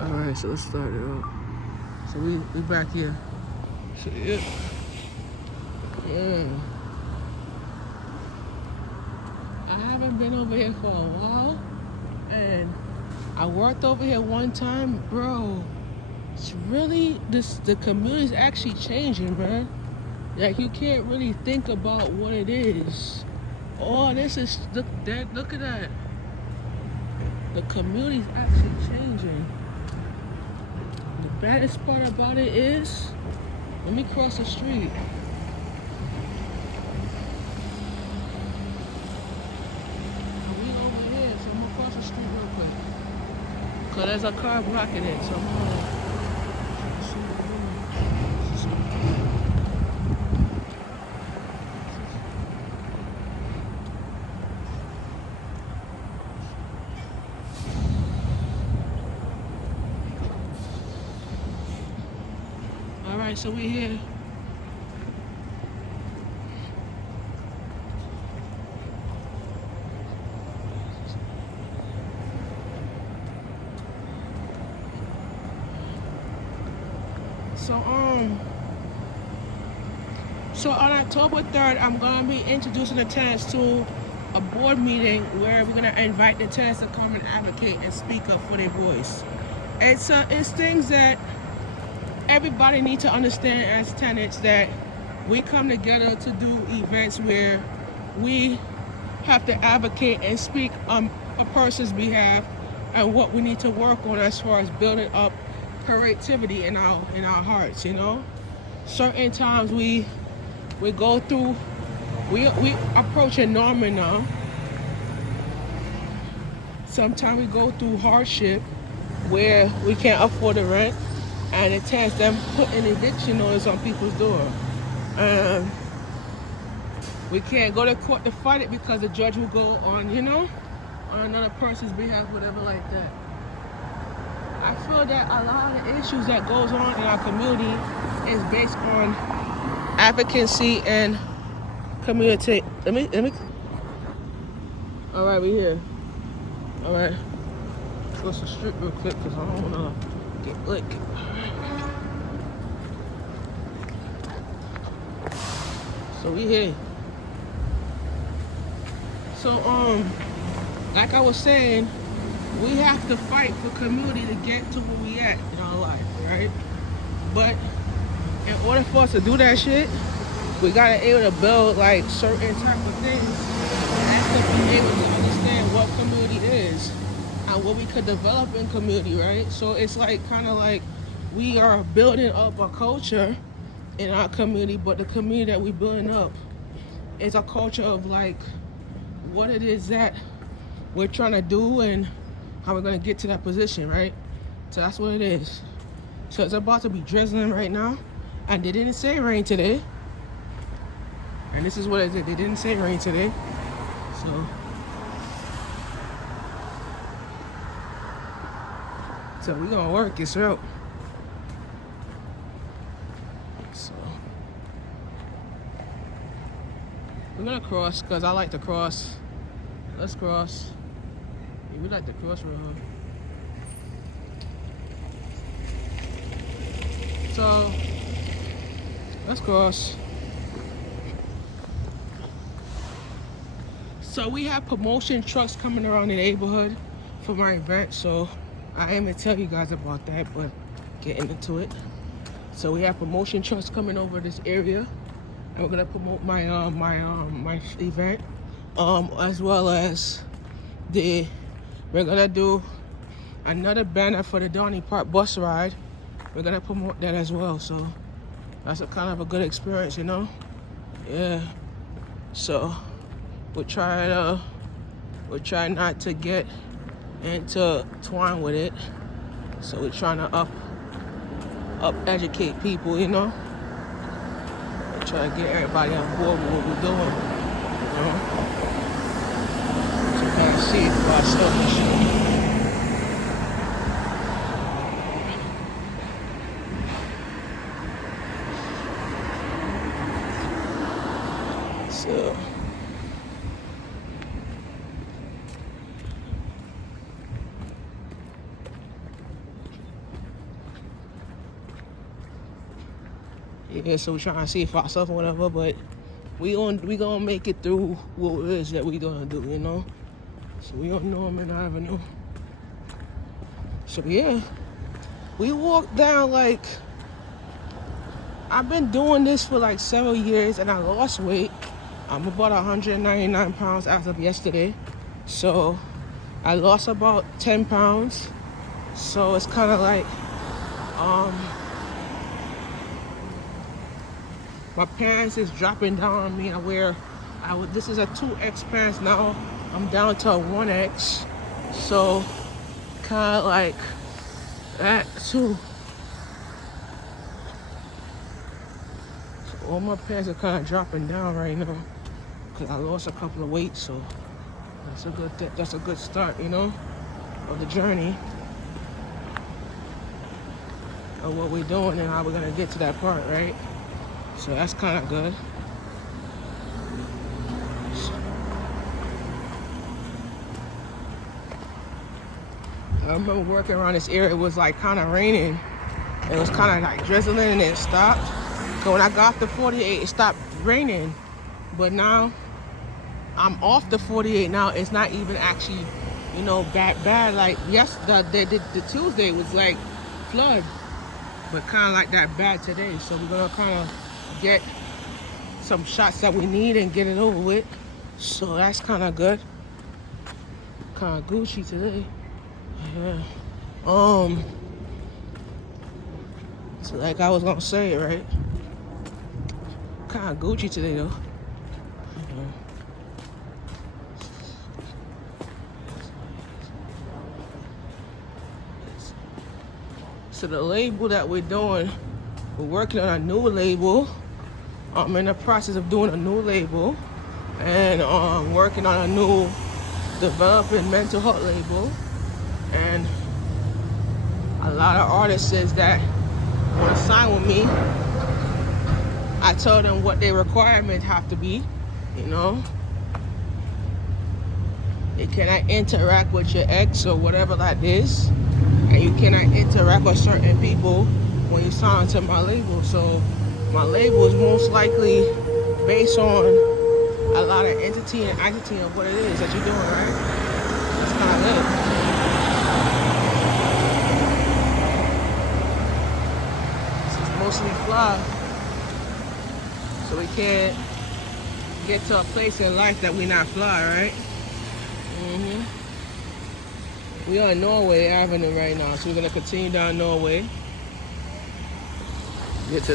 Alright, so let's start it up. So we back here. So yeah. I haven't been over here for a while, and I worked over here one time, bro. It's really the community's actually changing, bro. Like you can't really think about what it is. Oh, this is look at that. The community's actually changing. The baddest part about it is, let me cross the street. We over here, so I'm gonna cross the street real quick. Cause there's a car blocking it, so I'm gonna. Alright, so we're here. So on October 3rd, I'm gonna be introducing the tenants to a board meeting where we're gonna invite the tenants to come and advocate and speak up for their voice. It's things that everybody needs to understand as tenants, that we come together to do events where we have to advocate and speak on a person's behalf and what we need to work on as far as building up creativity in our hearts. Certain times we go through, we approaching Norman now. Sometimes we go through hardship where we can't afford the rent, and it takes them putting eviction notice on people's door. We can't go to court to fight it because the judge will go on, on another person's behalf, whatever like that. I feel that a lot of the issues that goes on in our community is based on advocacy and community. Let me. All right, we here. All right, let's go to the street real quick because I don't wanna get licked. So we here. So like I was saying, we have to fight for community to get to where we at in our life, right? But in order for us to do that shit, we gotta be able to build like certain type of things and to be able to understand what community is and what we could develop in community, right? So it's like kind of like we are building up a culture in our community, but the community that we're building up is a culture of like what it is that we're trying to do and how we're gonna get to that position, right? So that's what it is. So it's about to be drizzling right now, and they didn't say rain today. And this is what it is. They didn't say rain today. So we're gonna work this out. So we're gonna cross because I like to cross. Let's cross. Yeah, we like to cross around. So let's cross. So we have promotion trucks coming around the neighborhood for my event. So I am gonna tell you guys about that, but getting into it. So we have promotion trucks coming over this area, and we're gonna promote my my event, as well as we're gonna do another banner for the Donny Park bus ride. We're gonna promote that as well. So that's a kind of a good experience, Yeah. So we're trying not to get intertwined with it. So we're trying to up educate people, and try to get everybody on board with what we're doing, So kind of see it for ourselves and shit. So Yeah, so we're trying to see for ourselves or whatever, but we gonna make it through what it is that we gonna do, you know? So we on Norman Avenue. So yeah, we walked down like, I've been doing this for like several years and I lost weight. I'm about 199 pounds as of yesterday. So I lost about 10 pounds. So it's kind of like, my pants is dropping down on me. This is a 2X pants now. I'm down to a 1X. So kind of like that too. So all my pants are kind of dropping down right now because I lost a couple of weight. So that's a good start, you know, of the journey of what we're doing and how we're gonna get to that part, right? So that's kind of good. I remember working around this area, it was like kind of raining. It was kind of like drizzling and it stopped. So when I got off the 48, it stopped raining. But now I'm off the 48 now. It's not even actually, you know, bad. Like the Tuesday was like flood, but kind of like that bad today. So we're gonna kind of get some shots that we need and get it over with. So that's kind of good. Kind of Gucci today. Yeah. So like I was gonna say, right? Kind of Gucci today though. So the label that we're doing, we're working on a new label. I'm in the process of doing a new label and working on a new developing mental health label. And a lot of artists says that want to sign with me. I told them what their requirements have to be, you know. You cannot interact with your ex or whatever that is. And you cannot interact with certain people when you sign to my label. So my label is most likely based on a lot of entity and identity of what it is that you're doing, right? That's kind of good. This is mostly fly. So we can't get to a place in life that we're not fly, right? We are on Norway Avenue right now, so we're gonna continue down Norway. Get to